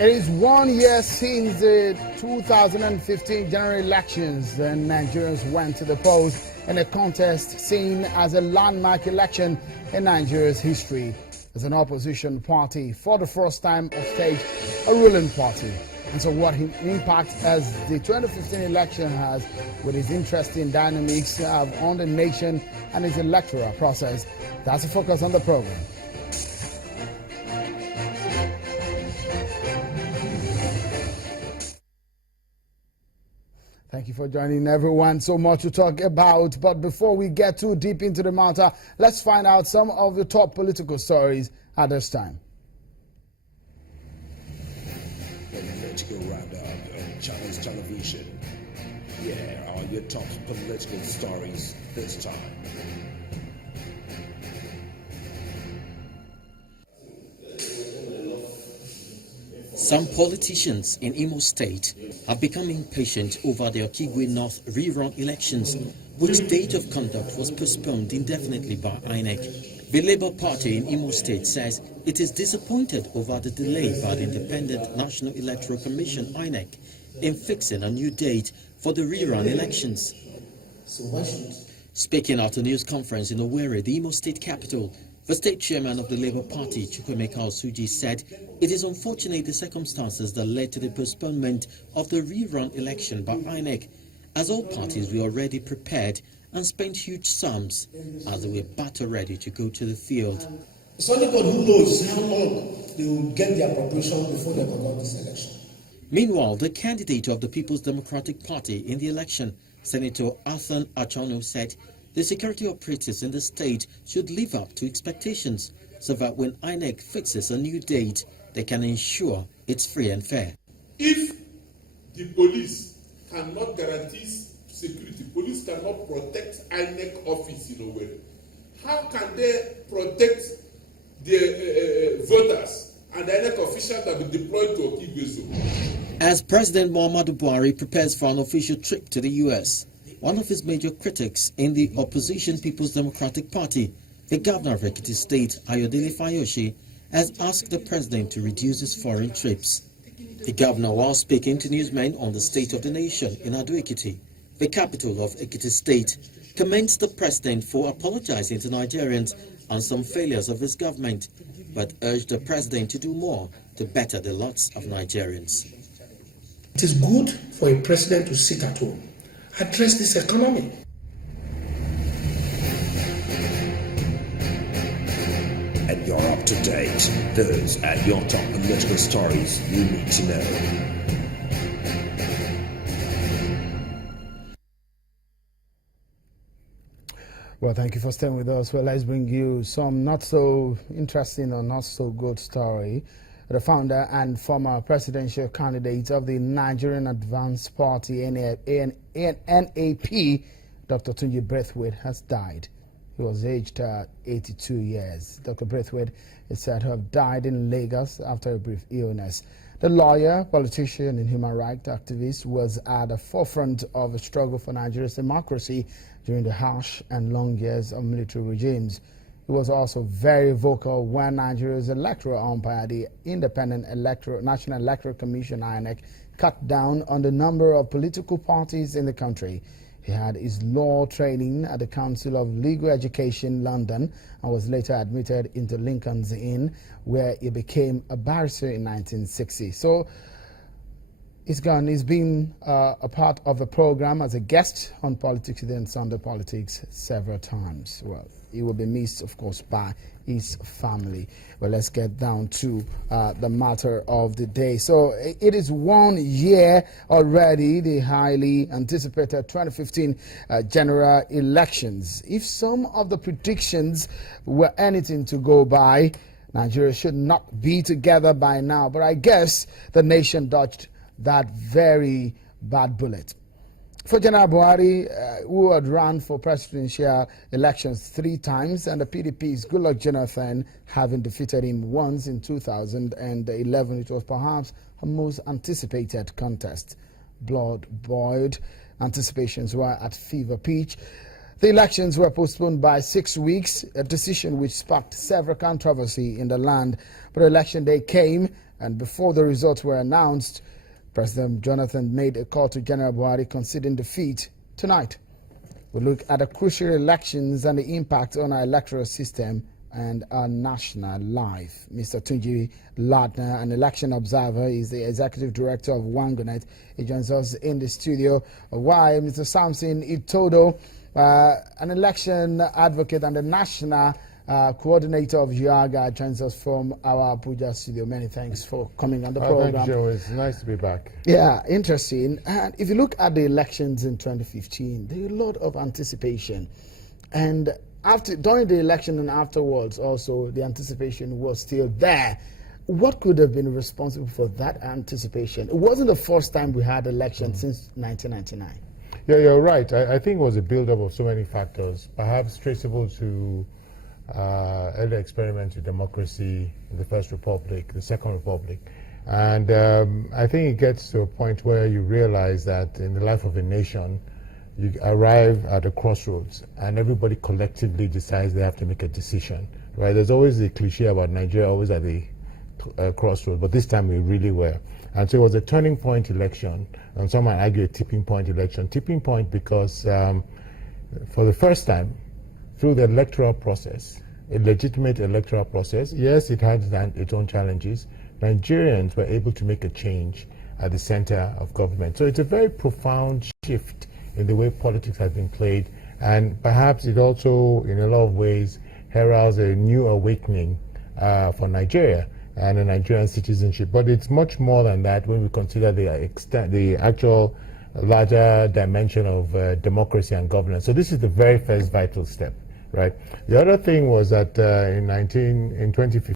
It is 1 year since the 2015 general elections, and Nigerians went to the polls in a contest seen as a landmark election in Nigeria's history. As an opposition party, for the first time of stage, a ruling party. And so what impact as the 2015 election has with its interesting dynamics on the nation and its electoral process? That's the focus on the program. Thank you for joining, everyone. So much to talk about. But before we get too deep into the matter, let's find out some of the top political stories at this time. Political roundup on Channels Television. Here are your top political stories this time. Some politicians in Imo State have become impatient over the Okigwe North rerun elections, which date of conduct was postponed indefinitely by INEC. The Labour Party in Imo State says it is disappointed over the delay by the Independent National Electoral Commission INEC in fixing a new date for the rerun elections. Speaking at a news conference in Owerri, the Imo State capital, the state chairman of the Labour Party, Chukwemeka Osuji, said it is unfortunate the circumstances that led to the postponement of the rerun election by INEC, as all parties were already prepared and spent huge sums as they were battle ready to go to the field. It's only God who knows how long they will get their preparation before they conduct this election. Meanwhile, the candidate of the People's Democratic Party in the election, Senator Athan Achono, said the security operatives in the state should live up to expectations so that when INEC fixes a new date, they can ensure it's free and fair. If the police cannot guarantee security, police cannot protect INEC office in Owerri, how can they protect the voters and the INEC officials that will be deployed to Okigwe zone? As President Muhammadu Buhari prepares for an official trip to the U.S., one of his major critics in the opposition People's Democratic Party, the governor of Ekiti State, Ayodele Fayoshi, has asked the president to reduce his foreign trips. The governor, while speaking to newsmen on the state of the nation in Ado-Ekiti, the capital of Ekiti State, commends the president for apologizing to Nigerians on some failures of his government, but urged the president to do more to better the lots of Nigerians. It is good for a president to sit at home, address this economy. And you're up to date. Those are your top political stories you need to know. Well, thank you for staying with us. Well, let's bring you some not so interesting or not so good story. The founder and former presidential candidate of the Nigerian Advanced Party, NAP, Dr. Tunji Braithwaite, has died. He was aged 82 years. Dr. Braithwaite is said to have died in Lagos after a brief illness. The lawyer, politician, and human rights activist was at the forefront of the struggle for Nigeria's democracy during the harsh and long years of military regimes. He was also very vocal when Nigeria's electoral umpire, the Independent National Electoral Commission, INEC, cut down on the number of political parties in the country. He had his law training at the Council of Legal Education, London, and was later admitted into Lincoln's Inn, where he became a barrister in 1960. So he's gone. He's been a part of the program as a guest on Politics Today and Sunday Politics several times. Well, he will be missed, of course, by his family. Well, let's get down to the matter of the day. So it is 1 year already, the highly anticipated 2015 general elections. If some of the predictions were anything to go by, Nigeria should not be together by now. But I guess the nation dodged that very bad bullet. For General Buhari, who had run for presidential elections 3 times, and the PDP's Goodluck Jonathan having defeated him once in 2011, it was perhaps her most anticipated contest. Blood boiled, anticipations were at fever pitch. The elections were postponed by 6 weeks, a decision which sparked several controversy in the land. But election day came, And before the results were announced, President Jonathan made a call to General Buhari conceding defeat tonight. We'll look at the crucial elections and the impact on our electoral system and our national life. Mr. Tunji Ladner, an election observer, is the executive director of Wangonet. He joins us in the studio. Why, Mr. Samson Itodo, an election advocate and the national coordinator of Yaga, joins us from our Abuja studio. Many thanks for coming on the program. Thank you, Joe. It's nice to be back. Yeah, interesting. And if you look at the elections in 2015, there was a lot of anticipation. And during the election and afterwards also, the anticipation was still there. What could have been responsible for that anticipation? It wasn't the first time we had elections since 1999. Yeah, you're right. I think it was a build-up of so many factors, perhaps traceable to early experiments with democracy in the First Republic, the Second Republic. And I think it gets to a point where you realize that in the life of a nation, you arrive at a crossroads and everybody collectively decides they have to make a decision, right? There's always the cliche about Nigeria always at the crossroads, but this time we really were. And so it was a turning point election, and some might argue a tipping point election. Tipping point because for the first time, through the electoral process, a legitimate electoral process, yes, it had its own challenges, Nigerians were able to make a change at the center of government. So it's a very profound shift in the way politics has been played, and perhaps it also, in a lot of ways, heralds a new awakening for Nigeria and a Nigerian citizenship. But it's much more than that when we consider the actual larger dimension of democracy and governance. So this is the very first vital step, right? The other thing was that in 2015,